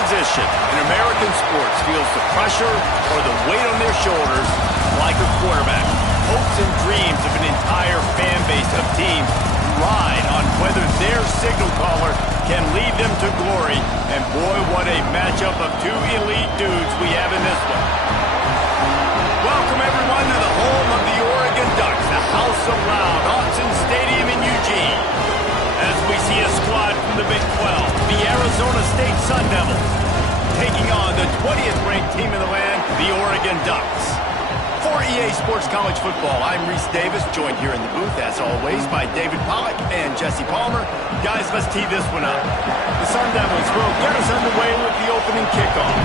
position in American sports feels the pressure or the weight on their shoulders like a quarterback. Hopes and dreams of an entire fan base of teams ride on whether their signal caller can lead them to glory. And boy, what a matchup of two elite dudes we have in this one. Welcome everyone to the home of the Oregon Ducks, the House of Loud, Autzen Stadium in Eugene. As we see a squad from the Big 12, the Arizona State Sun Devils, taking on the 20th ranked team in the land, the Oregon Ducks. For EA Sports College Football, I'm Reese Davis, joined here in the booth, as always, by David Pollack and Jesse Palmer. Guys, let's tee this one up. The Sun Devils will get us underway with the opening kickoff.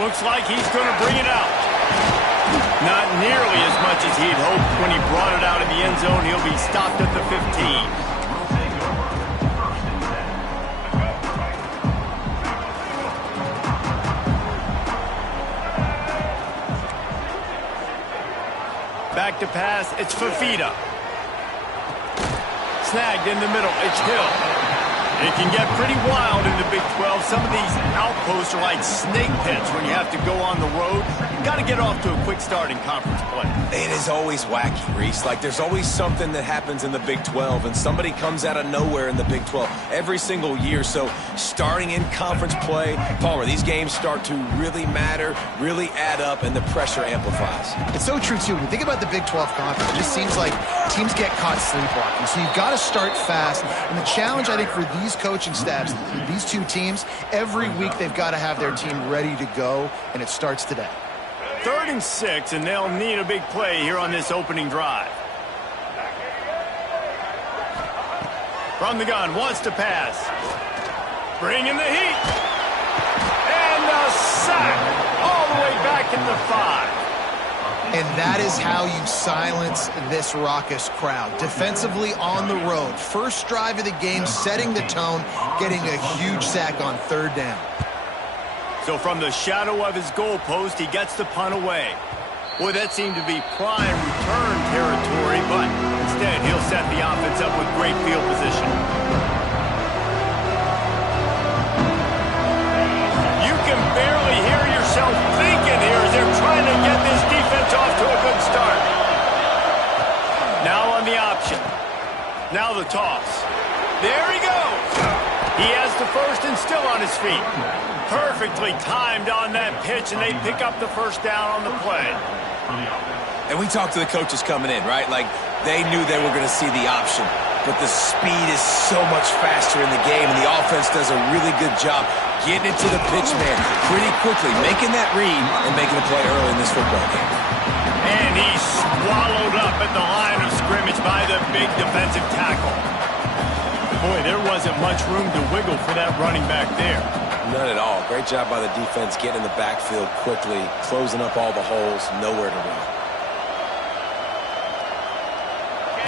Looks like he's going to bring it out. Not nearly as much as he'd hoped when he brought it out of the end zone. He'll be stopped at the 15. Back to pass, it's Fafita. Snagged in the middle, it's Hill. It can get pretty wild in the Big 12. Some of these outposts are like snake pits when you have to go on the road. You've got to get off to a quick start in conference play. It is always wacky, Reese. Like, there's always something that happens in the Big 12, and somebody comes out of nowhere in the Big 12 every single year. So, starting in conference play, Palmer, these games start to really matter, really add up, and the pressure amplifies. It's so true, too. When you think about the Big 12 conference, it just seems like teams get caught sleepwalking. So, you've got to start fast. And the challenge, I think, for these coaching staffs, these two teams, every week they've got to have their team ready to go, and it starts today. 3rd and 6, and they'll need a big play here on this opening drive. From the gun, wants to pass. Bringing the heat. And a sack all the way back in the 5. And that is how you silence this raucous crowd. Defensively on the road. First drive of the game, setting the tone, getting a huge sack on 3rd down. So from the shadow of his goalpost, he gets the punt away. Boy, that seemed to be prime return territory, but instead he'll set the offense up with great field position. You can barely hear yourself thinking here as they're trying to get this defense off to a good start. Now on the option. Now the toss. There he goes. He has the first and still on his feet. Perfectly timed on that pitch, and they pick up the first down on the play. And we talked to the coaches coming in, right? Like, they knew they were going to see the option. But the speed is so much faster in the game, and the offense does a really good job getting it to the pitch man pretty quickly, making that read and making a play early in this football game. And he's swallowed up at the line of scrimmage by the big defensive tackle. Boy, there wasn't much room to wiggle for that running back there. None at all. Great job by the defense getting in the backfield quickly, closing up all the holes, nowhere to run.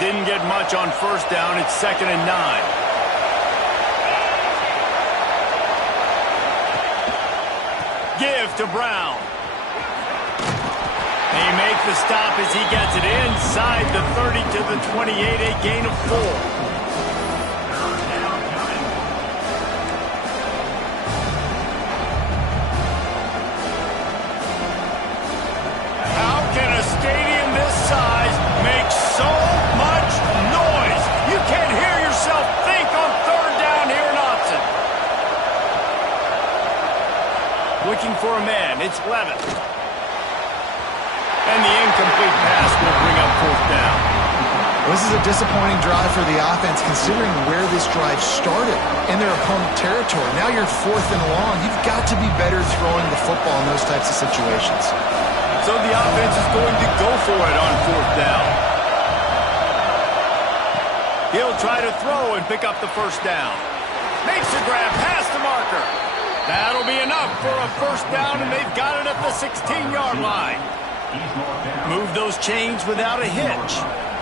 Didn't get much on first down. It's 2nd and 9. Give to Brown. They make the stop as he gets it inside the 30 to the 28, a gain of 4. Stadium this size makes so much noise. You can't hear yourself think on 3rd down here in Autzen. Looking for a man. It's Levitt. And the incomplete pass will bring up 4th down. This is a disappointing drive for the offense considering where this drive started in their opponent territory. Now you're 4th and long. You've got to be better throwing the football in those types of situations. So the offense is going to go for it on 4th down. He'll try to throw and pick up the first down. Makes a grab past the marker. That'll be enough for a first down, and they've got it at the 16-yard line. Move those chains without a hitch.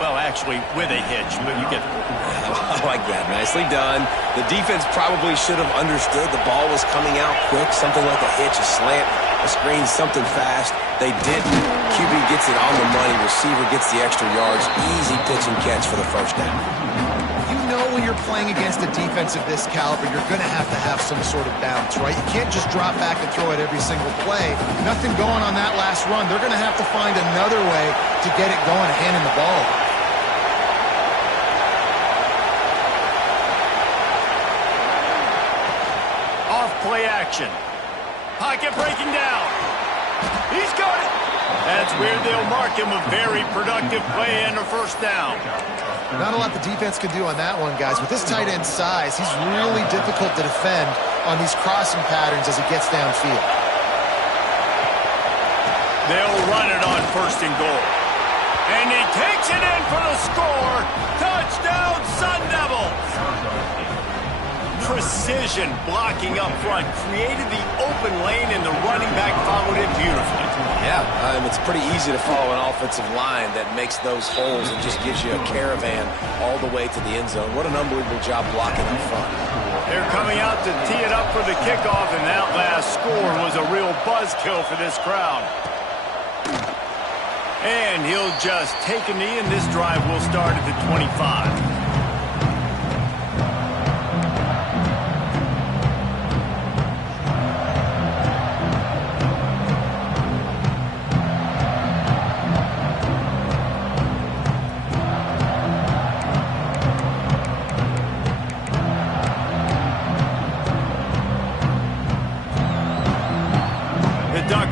Well, actually, with a hitch, but you get... I like that. Nicely done. The defense probably should have understood the ball was coming out quick, something like a hitch, a slant, a screen, something fast. They didn't. QB gets it on the money. Receiver gets the extra yards. Easy pitch and catch for the first down. You know when you're playing against a defense of this caliber, you're going to have some sort of bounce, right? You can't just drop back and throw it every single play. Nothing going on that last run. They're going to have to find another way to get it going and handing the ball. Play action. Pocket breaking down. He's got it. That's where they'll mark him a very productive play and a first down. Not a lot the defense can do on that one, guys. With this tight end size, he's really difficult to defend on these crossing patterns as he gets downfield. They'll run it on first and goal. And he takes it in for the score. Touchdown, Sun Devils. Precision blocking up front created the open lane, and the running back followed it beautifully. Yeah, it's pretty easy to follow an offensive line that makes those holes and just gives you a caravan all the way to the end zone. What an unbelievable job blocking up front. They're coming out to tee it up for the kickoff, and that last score was a real buzzkill for this crowd. And he'll just take a knee, and this drive will start at the 25.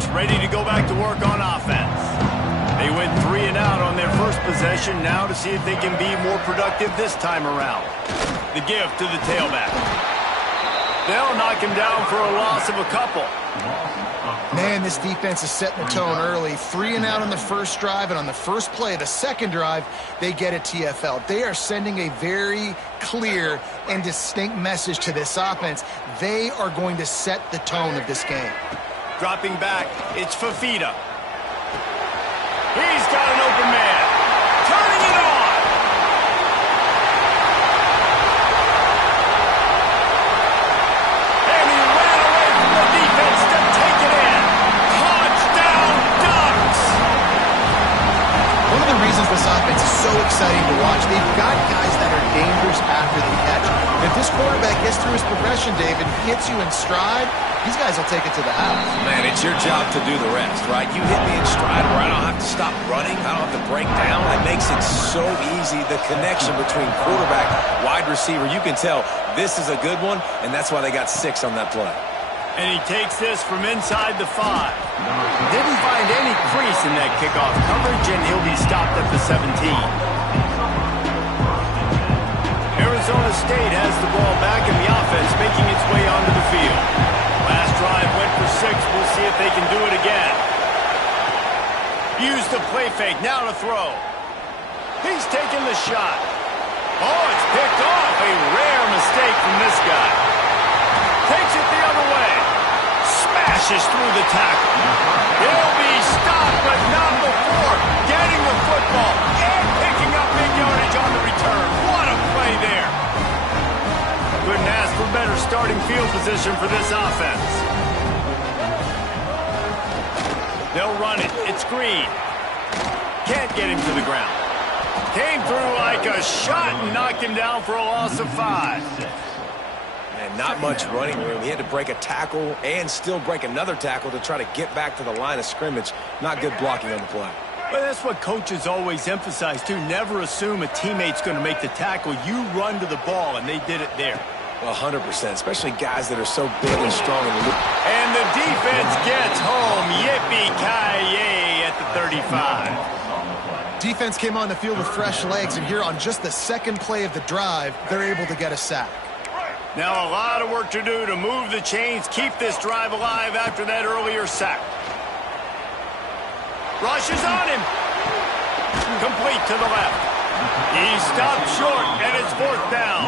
Ready to go back to work on offense. They went 3 and out on their first possession, now to see if they can be more productive this time around. The give to the tailback. They'll knock him down for a loss of a couple. Man, this defense is setting the tone early. 3 and out on the first drive, and on the first play, the second drive, they get a TFL. They are sending a very clear and distinct message to this offense. They are going to set the tone of this game. Dropping back, it's Fafita. He's got an open man. Turning it on. And he ran away from the defense to take it in. Touchdown, Ducks! One of the reasons this offense is so exciting to watch, they've got guys that are dangerous after the catch. If this quarterback gets through his progression, David, hits you in stride, these guys will take it to the house. Man, it's your job to do the rest, right? You hit me in stride where I don't have to stop running. I don't have to break down. It makes it so easy. The connection between quarterback, wide receiver, you can tell this is a good one, and that's why they got 6 on that play. And he takes this from inside the 5. Didn't find any crease in that kickoff coverage, and he'll be stopped at the 17. Arizona State has the ball back, and the offense making its way onto the field. Last drive went for 6. We'll see if they can do it again. Use the play fake. Now to throw. He's taking the shot. Oh, it's picked off. A rare mistake from this guy. Takes it the other way. Smashes through the tackle. He'll be stopped, but not before getting the football and picking up big yardage on the return. What a play there. Couldn't ask for better starting field position for this offense. They'll run it. It's Green. Can't get him to the ground. Came through like a shot and knocked him down for a loss of 5. And not much running room. He had to break a tackle and still break another tackle to try to get back to the line of scrimmage. Not good blocking on the play. Well, that's what coaches always emphasize, too. Never assume a teammate's going to make the tackle. You run to the ball, and they did it there. Well, 100%, especially guys that are so big and strong in the loop. And the defense gets home. Yippee-ki-yay at the 35. Defense came on the field with fresh legs, and here on just the second play of the drive, they're able to get a sack. Now a lot of work to do to move the chains, keep this drive alive after that earlier sack. Rushes on him. Complete to the left. He stopped short, and it's 4th down.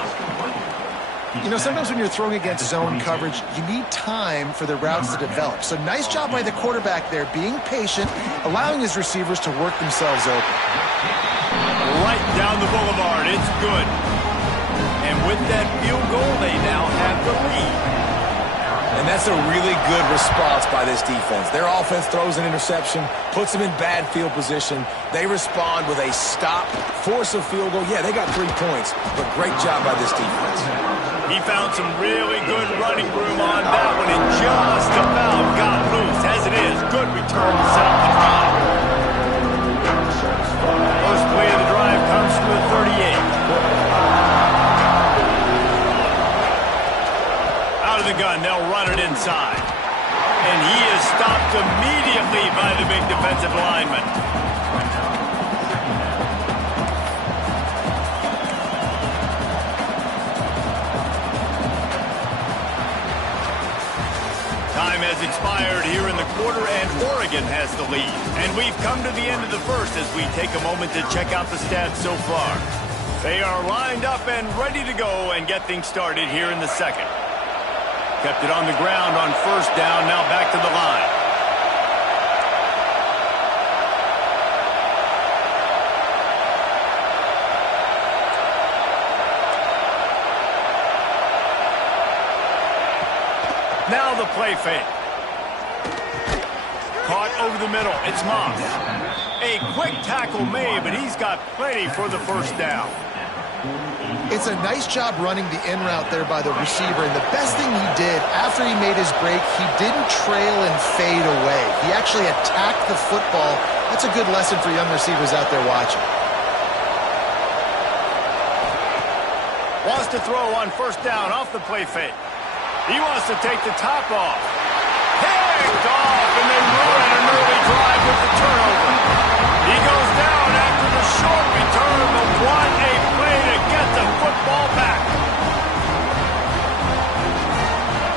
You know, sometimes when you're throwing against zone coverage, you need time for the routes to develop. So nice job by the quarterback there, being patient, allowing his receivers to work themselves open. Right down the boulevard. It's good. And with that field goal, they now have the lead. And that's a really good response by this defense. Their offense throws an interception, puts them in bad field position. They respond with a stop, force a field goal. Yeah, they got 3 points, but great job by this defense. He found some really good running room on that one and just about got loose. As it is, good return to set up the drive. First play of the drive comes from the 38. Out of the gun, they'll run it inside. And he is stopped immediately by the big defensive lineman. Time has expired here in the quarter, and Oregon has the lead. And we've come to the end of the first as we take a moment to check out the stats so far. They are lined up and ready to go and get things started here in the second. Kept it on the ground on first down, now back to the line. Now the play fake. Caught over the middle. It's Moss. A quick tackle made, but he's got plenty for the first down. It's a nice job running the in route there by the receiver, and the best thing he did after he made his break, he didn't trail and fade away. He actually attacked the football. That's a good lesson for young receivers out there watching. Wants to throw on first down off the play fake. He wants to take the top off. Picked off, and they ruin an early drive with the turnover. He goes down after the short return, but what a play to get the football back.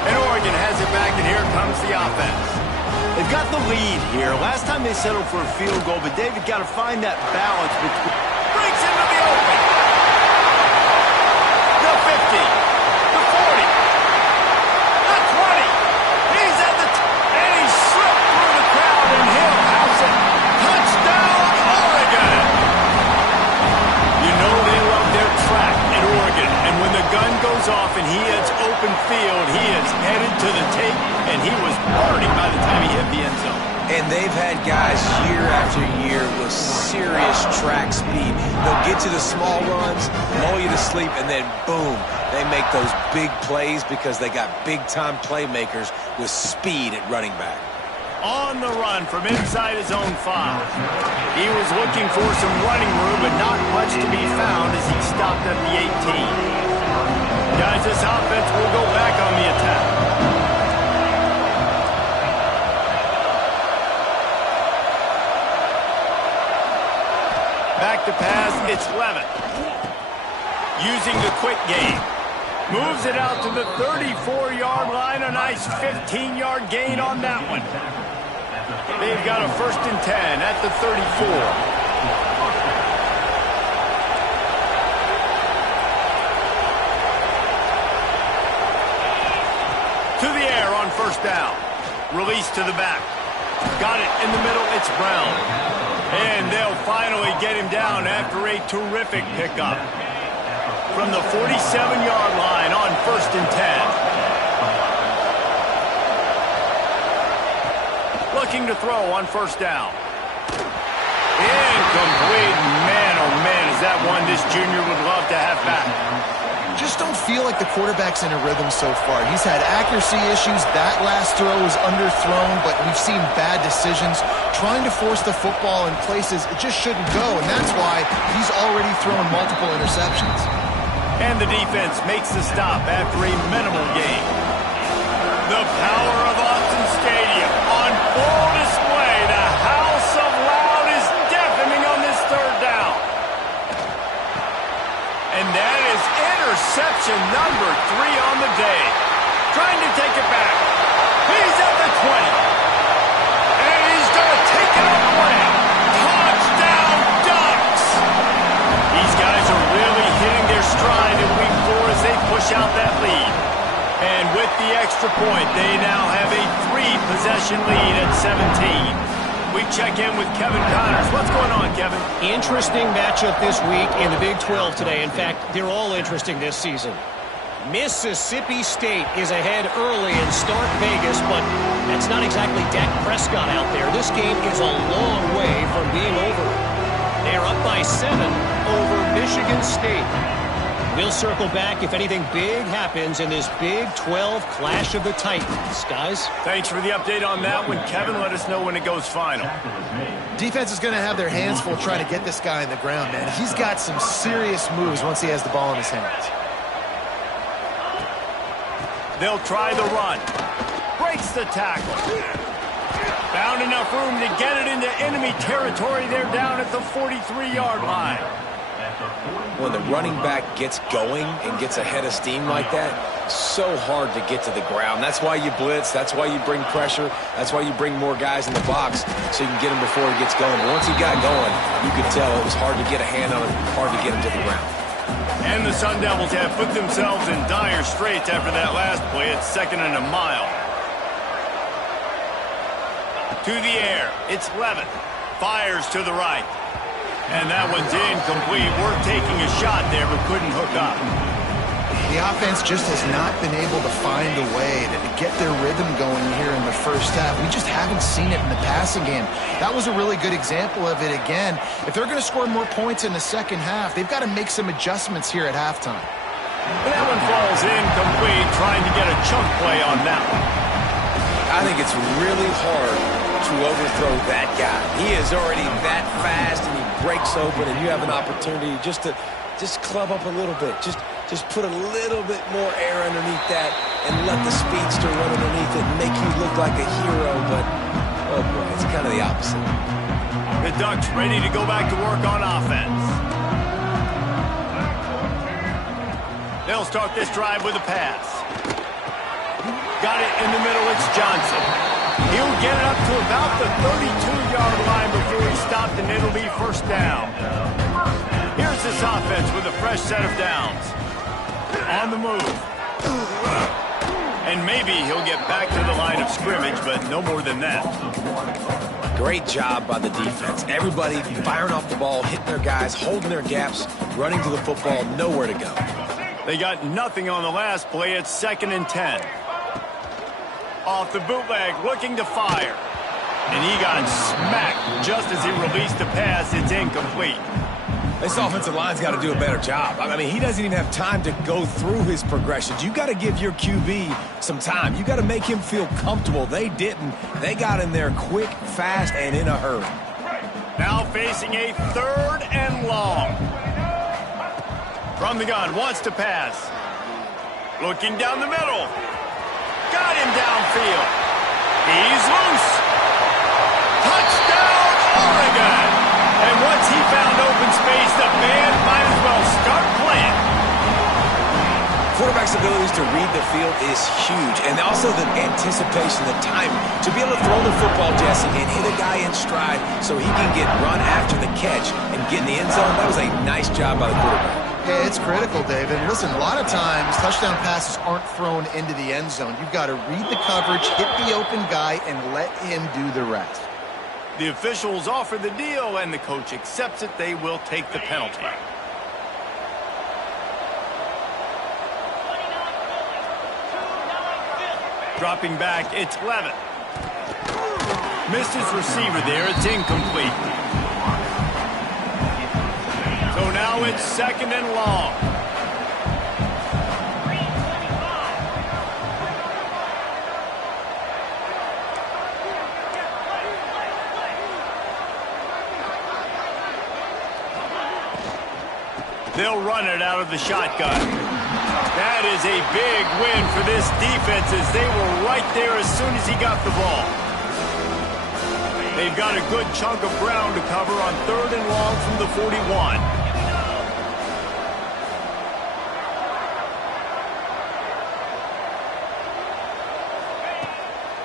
And Oregon has it back, and here comes the offense. They've got the lead here. Last time they settled for a field goal, but David got to find that balance between... Breaks into the open. The 50. The 40. The 20. He's at the... and he slipped through the crowd, and Hill has it. Touchdown, Oregon! You know they love their track at Oregon, and when the gun goes off and he hits open field, he is headed to the tape, and he was burning by the time he hit the end zone. And they've had guys year after year with serious track speed. They'll get to the small runs, lull you to sleep, and then boom, they make those big plays because they got big-time playmakers with speed at running back. On the run from inside his own 5. He was looking for some running room, but not much to be found as he stopped at the 18. Guys, this offense will go back on the attack. Back to pass, it's Levitt. Using the quick game. Moves it out to the 34-yard line. A nice 15-yard gain on that one. They've got a 1st and 10 at the 34. To the air on first down. Release to the back. Got it in the middle. It's Brown. And they'll finally get him down after a terrific pickup. From the 47-yard line on 1st and 10. Looking to throw on first down. Incomplete. Man, oh man, is that one this junior would love to have back. Just don't feel like the quarterback's in a rhythm so far. He's had accuracy issues. That last throw was underthrown, but we've seen bad decisions. Trying to force the football in places it just shouldn't go, and that's why he's already thrown multiple interceptions. And the defense makes the stop after a minimal gain. The power of Autzen Stadium on full display. The house of loud is deafening on this third down. And that is interception number 3 on the day. Trying to take it back. He's at the 20. And he's going to take it all the way. Touchdown, Ducks! These guys are really hitting their stride in week 4 as they push out that lead. extra point. They now have a 3-possession lead at 17. We check in with Kevin Connors. What's going on, Kevin? Interesting matchup this week in the Big 12 today. In fact, they're all interesting this season. Mississippi State is ahead early in Stark Vegas, but that's not exactly Dak Prescott out there. This game is a long way from being over. They're up by 7 over Michigan State. We'll circle back if anything big happens in this Big 12 Clash of the Titans. Guys? Thanks for the update on that one, Kevin. Let us know when it goes final. Defense is going to have their hands full trying to get this guy in the ground, man. He's got some serious moves once he has the ball in his hands. They'll try the run. Breaks the tackle. Found enough room to get it into enemy territory. They're down at the 43-yard line. When the running back gets going and gets ahead of steam like that, so hard to get to the ground. That's why you blitz. That's why you bring pressure. That's why you bring more guys in the box so you can get him before he gets going. But once he got going, you could tell it was hard to get a hand on him, hard to get him to the ground. And the Sun Devils have put themselves in dire straits after that last play. It's 2nd and a mile. To the air. It's Levitt. Fires to the right. And that one's incomplete. We're taking a shot there, but couldn't hook up. The offense just has not been able to find a way to get their rhythm going here in the first half. We just haven't seen it in the passing game. That was a really good example of it again. If they're going to score more points in the second half, they've got to make some adjustments here at halftime. That one falls incomplete, trying to get a chunk play on that one. I think it's really hard to overthrow that guy. He is already that fast, and he breaks open, and you have an opportunity just to club up a little bit. Just put a little bit more air underneath that and let the speedster run underneath it and make you look like a hero, but, oh boy, it's kind of the opposite. The Ducks ready to go back to work on offense. They'll start this drive with a pass. Got it in the middle, it's Johnson. He'll get it up to about the 32-yard line before he's stopped, and it'll be first down. Here's this offense with a fresh set of downs. On the move. And maybe he'll get back to the line of scrimmage, but no more than that. Great job by the defense. Everybody firing off the ball, hitting their guys, holding their gaps, running to the football, nowhere to go. They got nothing on the last play. It's 2nd and 10. Off the bootleg, looking to fire. And he got smacked just as he released the pass. It's incomplete. This offensive line's got to do a better job. I mean, he doesn't even have time to go through his progressions. You got to give your QB some time. You got to make him feel comfortable. They didn't. They got in there quick, fast, and in a hurry. Now facing a 3rd and long. From the gun, wants to pass. Looking down the middle. Got him downfield. He's loose. Touchdown, Oregon. And once he found open space, the band might as well start playing. Quarterback's abilities to read the field is huge. And also the anticipation, the timing. To be able to throw the football, Jesse, and hit a guy in stride so he can get run after the catch and get in the end zone, that was a nice job by the quarterback. Yeah, it's critical, David. Listen, a lot of times touchdown passes aren't thrown into the end zone. You've got to read the coverage, hit the open guy, and let him do the rest. The officials offer the deal, and the coach accepts it. They will take the penalty. Dropping back, it's Levitt. Missed his receiver there. It's incomplete. So now it's 2nd and long. They'll run it out of the shotgun. That is a big win for this defense as they were right there as soon as he got the ball. They've got a good chunk of ground to cover on 3rd and long from the 41.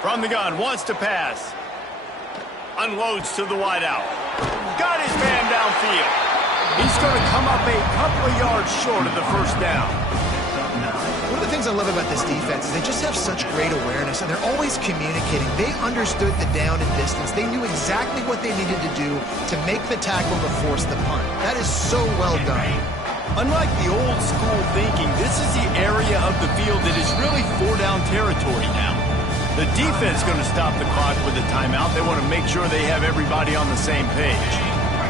From the gun, wants to pass. Unloads to the wideout. Got his man downfield. He's going to come up a couple of yards short of the first down. One of the of the things I love about this defense is they just have such great awareness, and they're always communicating. They understood the down and distance. They knew exactly what they needed to do to make the tackle to force the punt. That is so well done. Unlike the old school thinking, this is the area of the field that is really four-down territory now. The defense is going to stop the clock with a timeout. They want to make sure they have everybody on the same page.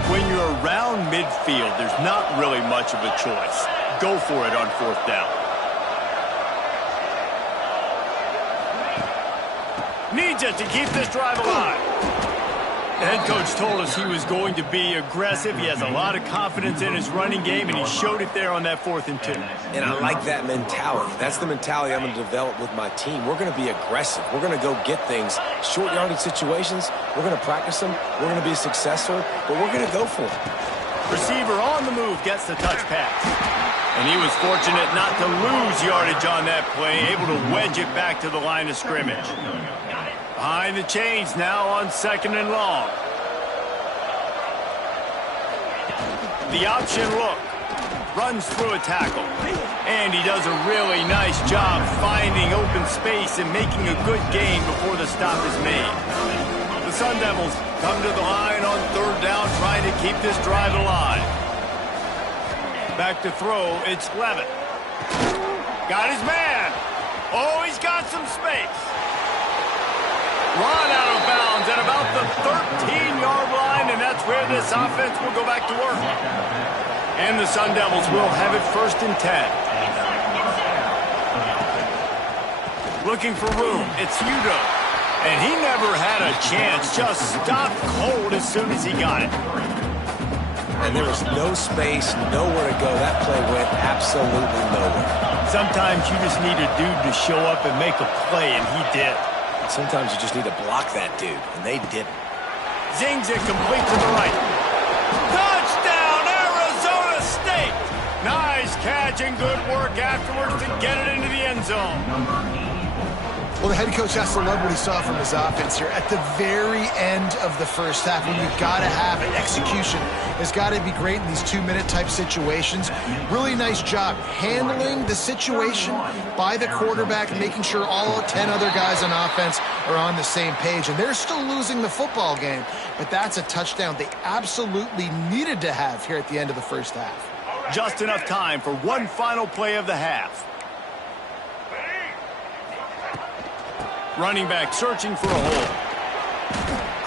When you're around midfield, there's not really much of a choice. Go for it on fourth down. Needs it to keep this drive alive. The head coach told us he was going to be aggressive. He has a lot of confidence in his running game, and he showed it there on that 4th and 2. And I like that mentality. That's the mentality I'm going to develop with my team. We're going to be aggressive. We're going to go get things. Short yardage situations, we're going to practice them. We're going to be successful, but we're going to go for it. Receiver on the move gets the touch pass. And he was fortunate not to lose yardage on that play, able to wedge it back to the line of scrimmage. Behind the chains now on 2nd and long. The option look. Runs through a tackle. And he does a really nice job finding open space and making a good gain before the stop is made. The Sun Devils come to the line on 3rd down, trying to keep this drive alive. Back to throw, it's Levitt. Got his man. Oh, he's got some space. Run out of bounds at about the 13-yard line, and that's where this offense will go back to work. And the Sun Devils will have it 1st and 10. Looking for room, it's Udo. And he never had a chance, just stopped cold as soon as he got it. And there was no space, nowhere to go. That play went absolutely nowhere. Sometimes you just need a dude to show up and make a play, and he did. Sometimes you just need to block that dude, and they didn't. Zings it complete to the right. Touchdown, Arizona State! Nice catch and good work afterwards to get it into the end zone. Well, the head coach has to love what he saw from his offense here. At the very end of the first half, when you've got to have it, execution has got to be great in these 2-minute type situations. Really nice job handling the situation by the quarterback, making sure all 10 other guys on offense are on the same page. And they're still losing the football game, but that's a touchdown they absolutely needed to have here at the end of the first half. Just enough time for one final play of the half. Running back searching for a hole.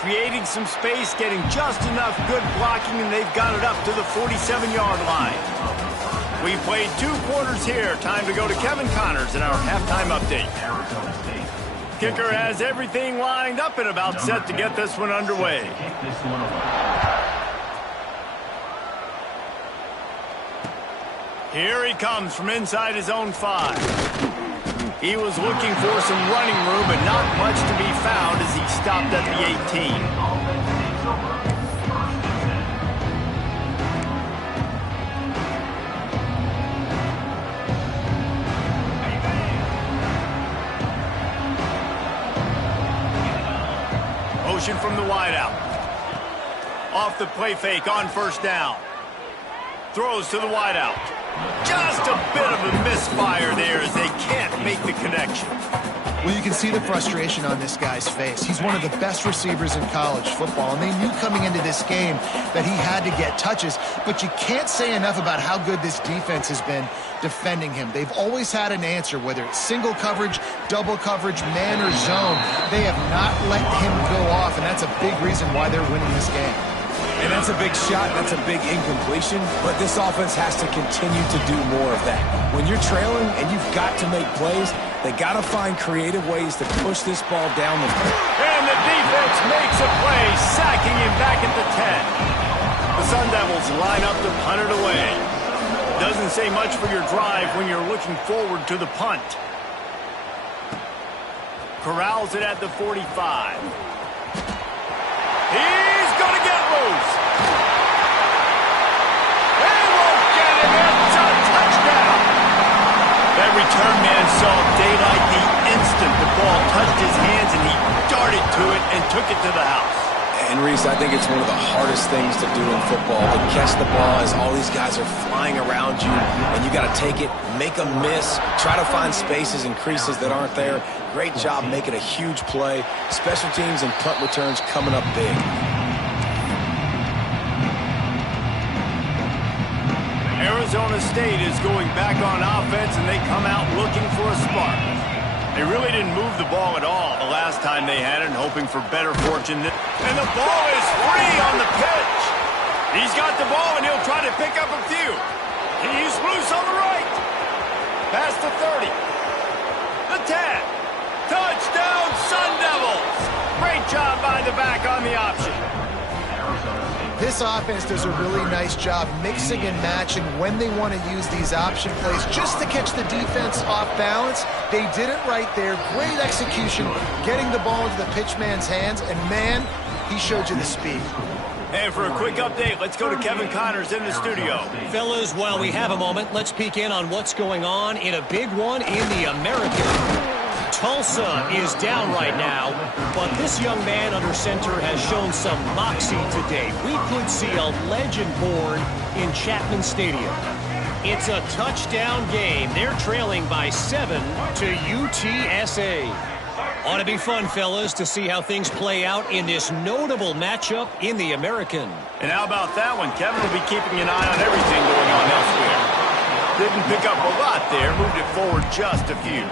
Creating some space, getting just enough good blocking, and they've got it up to the 47-yard line. We played 2 quarters here. Time to go to Kevin Connors in our halftime update. Kicker has everything lined up and about set to get this one underway. Here he comes from inside his own 5. He was looking for some running room, but not much to be found as he stopped at the 18. Motion from the wideout. Off the play fake on 1st down. Throws to the wideout. Just a bit of a misfire there as they can't make the connection. Well, you can see the frustration on this guy's face. He's one of the best receivers in college football, and they knew coming into this game that he had to get touches, but you can't say enough about how good this defense has been defending him. They've always had an answer, whether it's single coverage, double coverage, man or zone. They have not let him go off, and that's a big reason why they're winning this game. And that's a big shot, that's a big incompletion, but this offense has to continue to do more of that. When you're trailing and you've got to make plays, they got to find creative ways to push this ball down the field. And the defense makes a play, sacking him back at the 10. The Sun Devils line up to punt it away. Doesn't say much for your drive when you're looking forward to the punt. Corrals it at the 45. He's going to get loose. They won't get him. It's a touchdown. That return man saw daylight the instant the ball touched his hands, and he darted to it and took it to the house. And Reese, I think it's one of the hardest things to do in football, to catch the ball as all these guys are flying around you, and you got to take it, make a miss, try to find spaces and creases that aren't there. Great job making a huge play. Special teams and punt returns coming up big. Arizona State is going back on offense, and they come out looking for a spark. They really didn't move the ball at all the last time they had it, hoping for better fortune. And the ball is free on the pitch. He's got the ball, and he'll try to pick up a few. He's loose on the right. Past the 30. The 10. Touchdown, Sun Devils. Great job by the back on the option. This offense does a really nice job mixing and matching when they want to use these option plays just to catch the defense off balance. They did it right there. Great execution, getting the ball into the pitchman's hands, and man, he showed you the speed. And for a quick update, let's go to Kevin Connors in the studio. Fellas, while we have a moment, let's peek in on what's going on in a big one in the American. Tulsa is down right now, but this young man under center has shown some moxie today. We could see a legend born in Chapman Stadium. It's a touchdown game. They're trailing by 7 to UTSA. Ought to be fun, fellas, to see how things play out in this notable matchup in the American. And how about that one? Kevin will be keeping an eye on everything going on elsewhere. Didn't pick up a lot there, moved it forward just a few.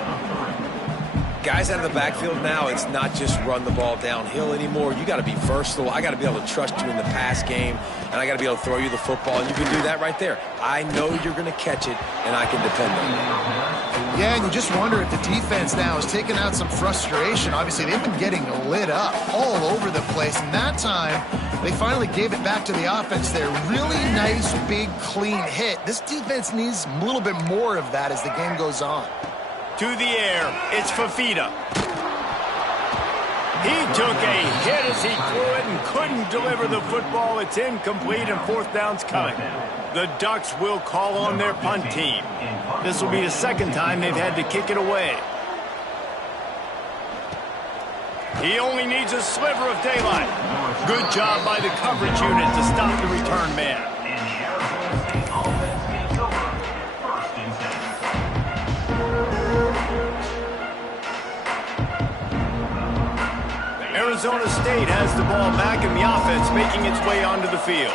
Guys out of the backfield now, it's not just run the ball downhill anymore. You got to be versatile. I got to be able to trust you in the pass game, and I got to be able to throw you the football, and you can do that right there. I know you're going to catch it, and I can depend on you. Yeah, and you just wonder if the defense now is taking out some frustration. Obviously, they've been getting lit up all over the place, and that time, they finally gave it back to the offense there. Really nice, big, clean hit. This defense needs a little bit more of that as the game goes on. To the air, it's Fafita. He took a hit as he threw it and couldn't deliver the football. It's incomplete and fourth down's coming. The Ducks will call on their punt team. This will be the second time they've had to kick it away. He only needs a sliver of daylight. Good job by the coverage unit to stop the return man. Arizona State has the ball back and the offense making its way onto the field.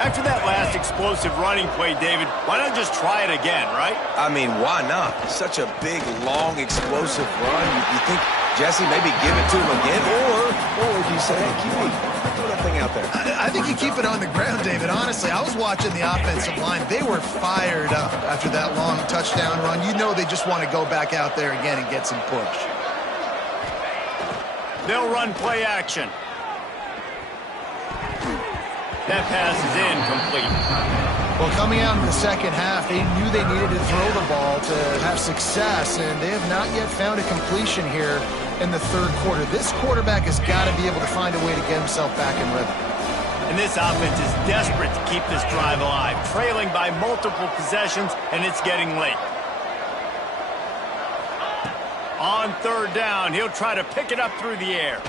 After that last explosive running play, David, why not just try it again, right? I mean, why not? Such a big, long, explosive run. You think, Jesse, maybe give it to him again? Or do you say, hey, QB, throw that thing out there? I think you keep it on the ground, David. Honestly, I was watching the offensive line. They were fired up after that long touchdown run. You know they just want to go back out there again and get some push. They'll run play action. That pass is incomplete. Well, coming out in the second half, they knew they needed to throw the ball to have success, and they have not yet found a completion here in the third quarter. This quarterback has got to be able to find a way to get himself back in rhythm. And this offense is desperate to keep this drive alive, trailing by multiple possessions, and it's getting late. On third down, he'll try to pick it up through the air.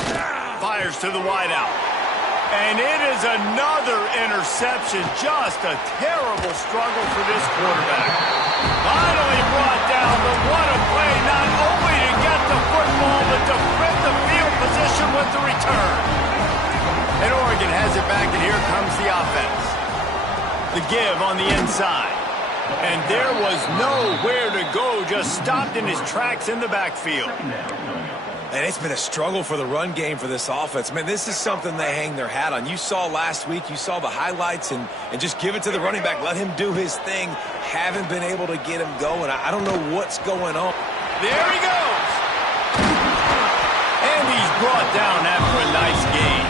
Fires to the wideout. And it is another interception. Just a terrible struggle for this quarterback. Finally brought down, but what a play, not only to get the football, but to flip the field position with the return. And Oregon has it back, and here comes the offense. The give on the inside. And there was nowhere to go, just stopped in his tracks in the backfield. And it's been a struggle for the run game for this offense. Man, this is something they hang their hat on. You saw last week, you saw the highlights, and just give it to the running back. Let him do his thing. Haven't been able to get him going. I don't know what's going on. There he goes. And he's brought down after a nice gain.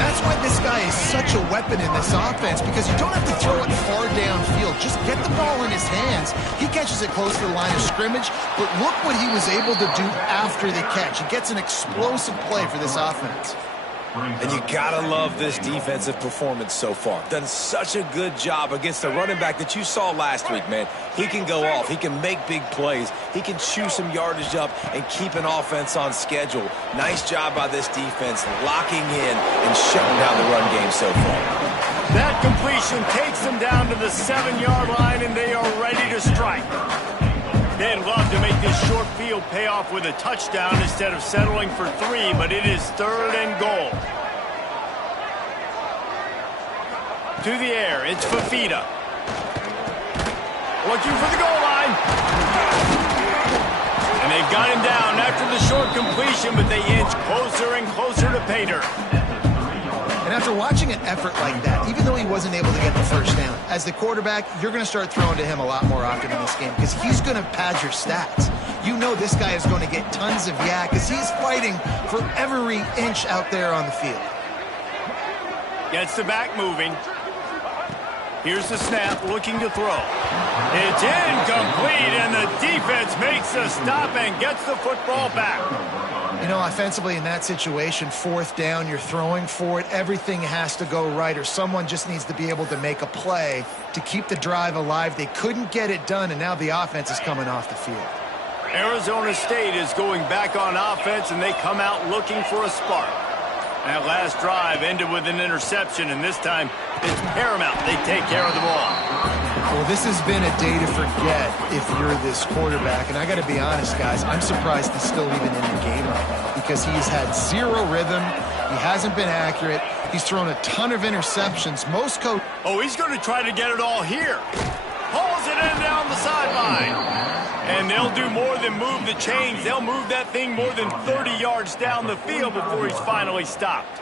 That's why this guy is such a weapon in this offense, because you don't have to throw it far downfield. Just get the ball in his hands. He catches it close to the line of scrimmage, but look what he was able to do after the catch. He gets an explosive play for this offense. And you gotta love this defensive performance so far. Done such a good job against the running back that you saw last week, man. He can go off. He can make big plays. He can chew some yardage up and keep an offense on schedule. Nice job by this defense locking in and shutting down the run game so far. That completion takes them down to the 7-yard line, and they are ready to strike. They'd love to make this short field pay off with a touchdown instead of settling for 3, but it is 3rd and goal. To the air, it's Fafita. Looking for the goal line. And they've got him down after the short completion, but they inch closer and closer to pay dirt. And after watching an effort like that, even though he wasn't able to get the first down, as the quarterback, you're going to start throwing to him a lot more often in this game because he's going to pad your stats. You know this guy is going to get tons of yak because he's fighting for every inch out there on the field. Gets the back moving. Here's the snap, looking to throw. It's incomplete, and the defense makes the stop and gets the football back. You know, offensively in that situation, 4th down, you're throwing for it. Everything has to go right, or someone just needs to be able to make a play to keep the drive alive. They couldn't get it done, and now the offense is coming off the field. Arizona State is going back on offense, and they come out looking for a spark. That last drive ended with an interception, and this time it's paramount they take care of the ball. Well, this has been a day to forget if you're this quarterback. And I got to be honest, guys, I'm surprised he's still even in the game right now because he's had 0 rhythm. He hasn't been accurate. He's thrown a ton of interceptions. Most coaches... Oh, he's going to try to get it all here. Pulls it in down the sideline. And they'll do more than move the chains. They'll move that thing more than 30 yards down the field before he's finally stopped.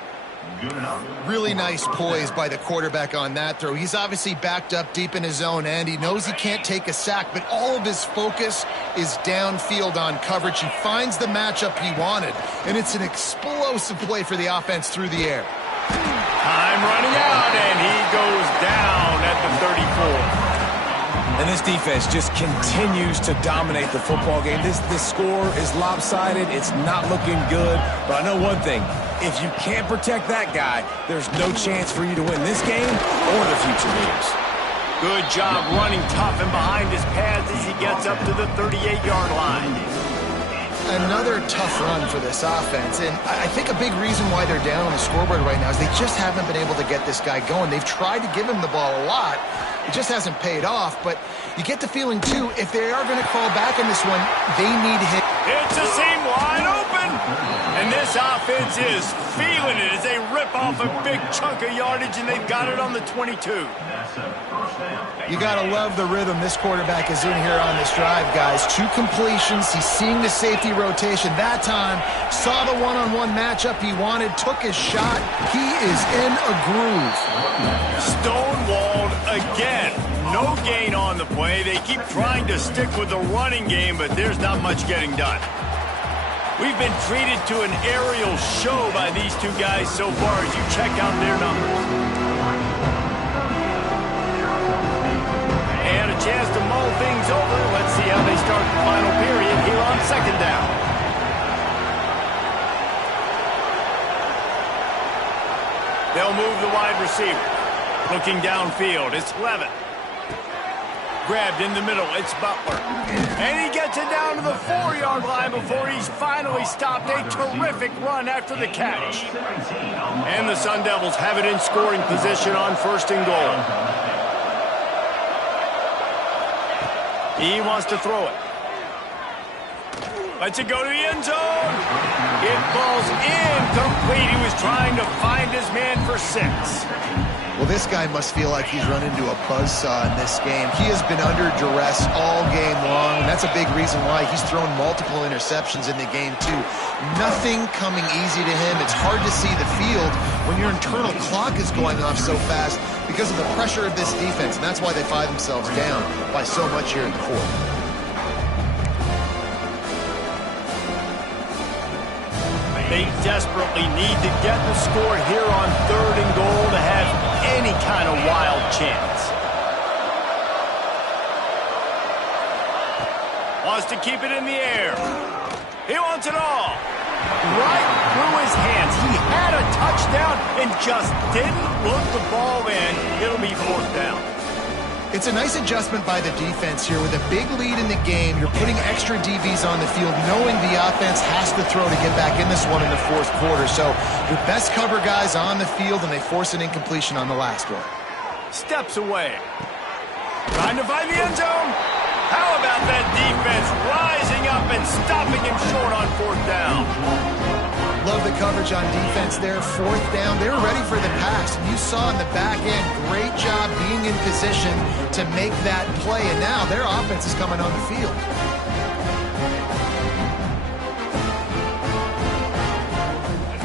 Really nice poise by the quarterback on that throw. He's obviously backed up deep in his own end. He knows he can't take a sack, but all of his focus is downfield on coverage. He finds the matchup he wanted, and it's an explosive play for the offense through the air. Time running out, and he goes down at the 34. And this defense just continues to dominate the football game. This score is lopsided. It's not looking good. But I know one thing. If you can't protect that guy, there's no chance for you to win this game or the future games. Good job running tough and behind his pads as he gets up to the 38-yard line. Another tough run for this offense, and I think a big reason why they're down on the scoreboard right now is they just haven't been able to get this guy going. They've tried to give him the ball a lot. It just hasn't paid off, but you get the feeling, too, if they are going to call back in this one, they need him. It's a seam wide open, and this offense is feeling it as they rip off a big chunk of yardage, and they've got it on the 22. You got to love the rhythm this quarterback is in here on this drive, guys. 2 completions. He's seeing the safety rotation. That time, saw the one-on-one matchup he wanted, took his shot. He is in a groove. Stonewalled again. No gain on the play. They keep trying to stick with the running game, but there's not much getting done. We've been treated to an aerial show by these two guys so far as you check out their numbers. And a chance to mull things over. Let's see how they start the final period here on 2nd down. They'll move the wide receiver. Looking downfield, it's Levitt. Grabbed in the middle, it's Butler. And he gets it down to the 4-yard line before he's finally stopped. A terrific run after the catch. And the Sun Devils have it in scoring position on 1st and goal. He wants to throw it. Lets it go to the end zone. It falls incomplete. He was trying to find his man for 6. Well, this guy must feel like he's run into a buzzsaw in this game. He has been under duress all game long, and that's a big reason why he's thrown multiple interceptions in the game, too. Nothing coming easy to him. It's hard to see the field when your internal clock is going off so fast because of the pressure of this defense, and that's why they find themselves down by so much here in the 4th. They desperately need to get the score here on 3rd and goal to have any kind of wild chance. Wants to keep it in the air. He wants it all. Right through his hands. He had a touchdown. just didn't look the ball in. It'll be fourth down. It's a nice adjustment by the defense here. With a big lead in the game, you're putting extra DBs on the field, knowing the offense has to throw to get back in this one in the fourth quarter. So your best cover guys on the field, and they force an incompletion on the last one. Steps away. Trying to find the end zone. How about that defense rising up and stopping him short on fourth down? Love the coverage on defense there. Fourth down, they were ready for the pass. And you saw in the back end, great job being in position to make that play. And now their offense is coming on the field.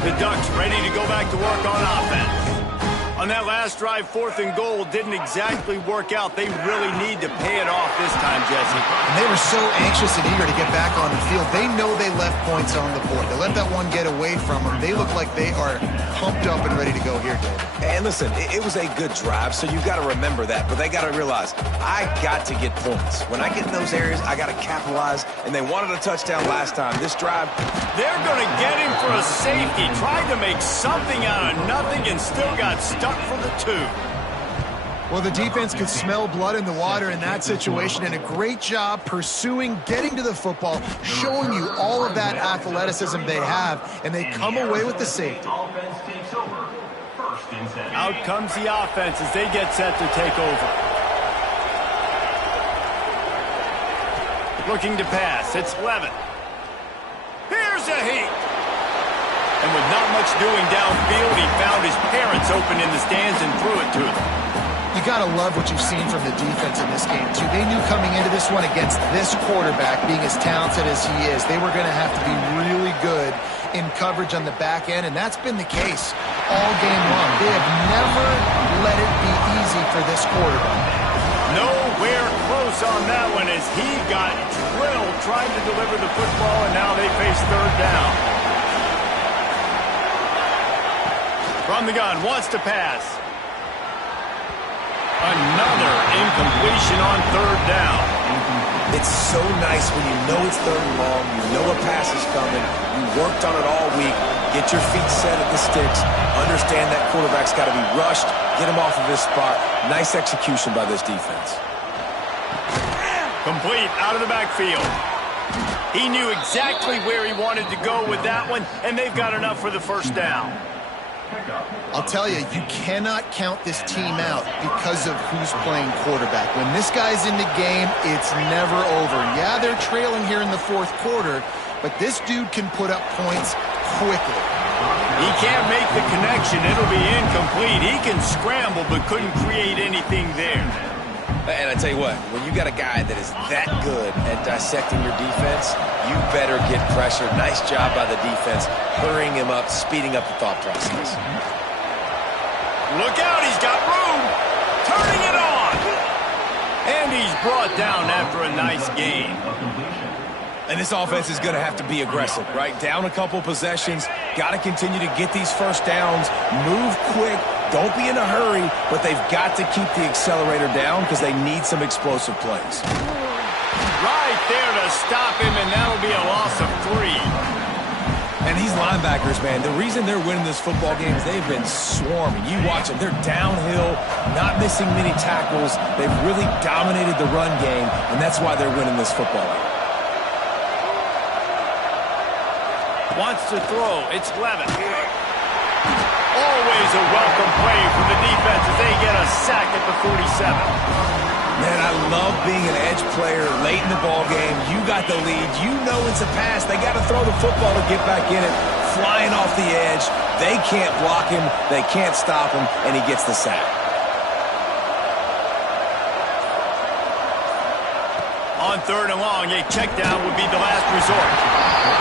The Ducks ready to go back to work on offense. On that last drive, 4th and goal didn't exactly work out. They really need to pay it off this time, Jesse. And they were so anxious and eager to get back on the field. They know they left points on the board. They let that one get away from them. They look like they are pumped up and ready to go here, David. And listen, it was a good drive, so you've got to remember that. But they got to realize, I got to get points. When I get in those areas, I got to capitalize. And they wanted a touchdown last time. This drive, they're going to get him for a safety. Tried to make something out of nothing and still got stuck for the 2. Well, the defense could smell blood in the water in that situation, and a great job pursuing, getting to the football, showing you all of that athleticism they have, and they come away with the safety. Out comes the offense as they get set to take over. Looking to pass, it's Levin. Here's a heat. And with not much doing downfield, he found his parents open in the stands and threw it to them. You got to love what you've seen from the defense in this game, too. They knew coming into this one against this quarterback, being as talented as he is, they were going to have to be really good in coverage on the back end, and that's been the case all game long. They have never let it be easy for this quarterback. Nowhere close on that one as he got drilled trying to deliver the football, and now they face third down. From the gun, wants to pass. Another incompletion on third down. it's so nice when you know it's third and long, you know a pass is coming, you worked on it all week, get your feet set at the sticks, understand that quarterback's got to be rushed, get him off of his spot. Nice execution by this defense. Complete out of the backfield. He knew exactly where he wanted to go with that one, and they've got enough for the first down. I'll tell you, you cannot count this team out because of who's playing quarterback. When this guy's in the game, it's never over. Yeah, they're trailing here in the fourth quarter, but this dude can put up points quickly. He can't make the connection. It'll be incomplete. He can scramble, but couldn't create anything there. And I tell you what, when you got a guy that is that good at dissecting your defense, you better get pressure. Nice job by the defense, hurrying him up, speeding up the thought process. Look out, he's got room. Turning it on. And he's brought down after a nice gain. And this offense is going to have to be aggressive, right? Down a couple possessions, got to continue to get these first downs, move quick, don't be in a hurry, but they've got to keep the accelerator down because they need some explosive plays. Right there to stop him, and that'll be a loss of 3. And these linebackers, man, the reason they're winning this football game is they've been swarming. You watch them, they're downhill, not missing many tackles. They've really dominated the run game, and that's why they're winning this football game. Wants to throw. It's Levin. Always a welcome play for the defense as they get a sack at the 47. Man, I love being an edge player late in the ball game. You got the lead. You know it's a pass. They got to throw the football to get back in it. Flying off the edge. They can't block him. They can't stop him, and he gets the sack. On third and long, a check down would be the last resort.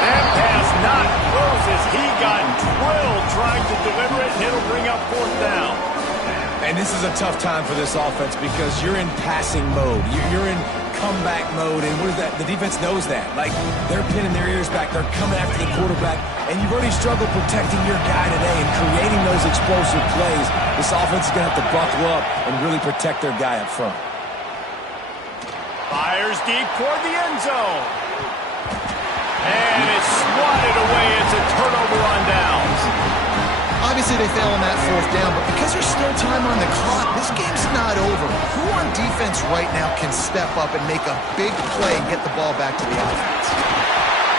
That pass not close as he got drilled trying to deliver it, and it'll bring up fourth down. And this is a tough time for this offense because you're in passing mode. You're in comeback mode, and what is that? The defense knows that. Like, they're pinning their ears back. They're coming after the quarterback, and you've already struggled protecting your guy today and creating those explosive plays. This offense is going to have to buckle up and really protect their guy up front. Fires deep toward the end zone. And it's swatted away. It's a turnover on downs. I Obviously, they fail on that fourth down, but because there's still time on the clock, this game's not over. Who on defense right now can step up and make a big play and get the ball back to the offense?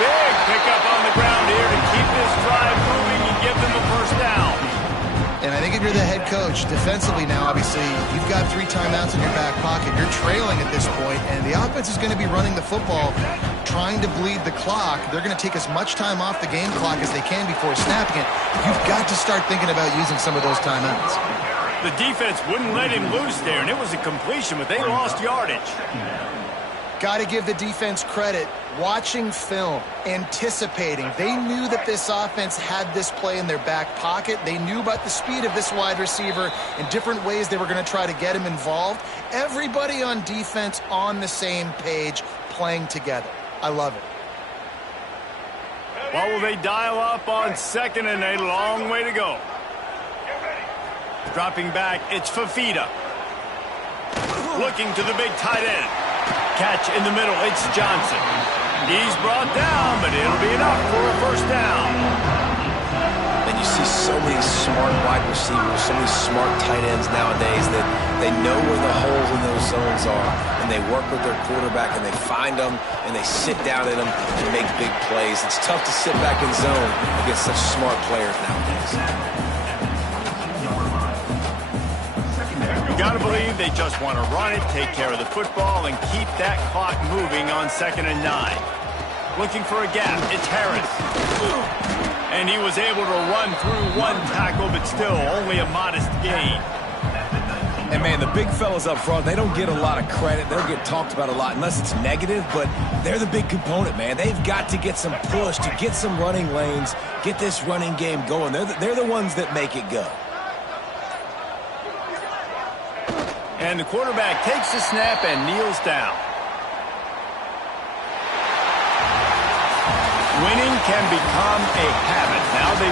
Big pickup on the ground here to keep this drive moving and give them a first down. And I think if you're the head coach, defensively now, obviously, you've got 3 timeouts in your back pocket. You're trailing at this point, and the offense is going to be running the football, trying to bleed the clock. They're going to take as much time off the game clock as they can before snapping it. You've got to start thinking about using some of those timeouts. The defense wouldn't let him loose there, and it was a completion, but they lost yardage. Got to give the defense credit. Watching film, anticipating. They knew that this offense had this play in their back pocket. They knew about the speed of this wide receiver and different ways they were going to try to get him involved. Everybody on defense on the same page, playing together. I love it. What will they dial up on 2nd and a long way to go? Dropping back, it's Fafita. Looking to the big tight end. Catch in the middle, it's Johnson. He's brought down, but it'll be enough for a first down. And you see so many smart wide receivers, so many smart tight ends nowadays that they know where the holes in those zones are, and they work with their quarterback, and they find them, and they sit down in them and make big plays. It's tough to sit back in zone against such smart players nowadays. You got to believe they just want to run it, take care of the football, and keep that clock moving on 2nd and 9. Looking for a gap, it's Harris. And he was able to run through 1 tackle, but still only a modest gain. And, man, the big fellas up front, they don't get a lot of credit. They'll get talked about a lot unless it's negative, but they're the big component, man. They've got to get some push, to get some running lanes, get this running game going. They're the ones that make it go. And the quarterback takes the snap and kneels down. Winning can become a habit. Now they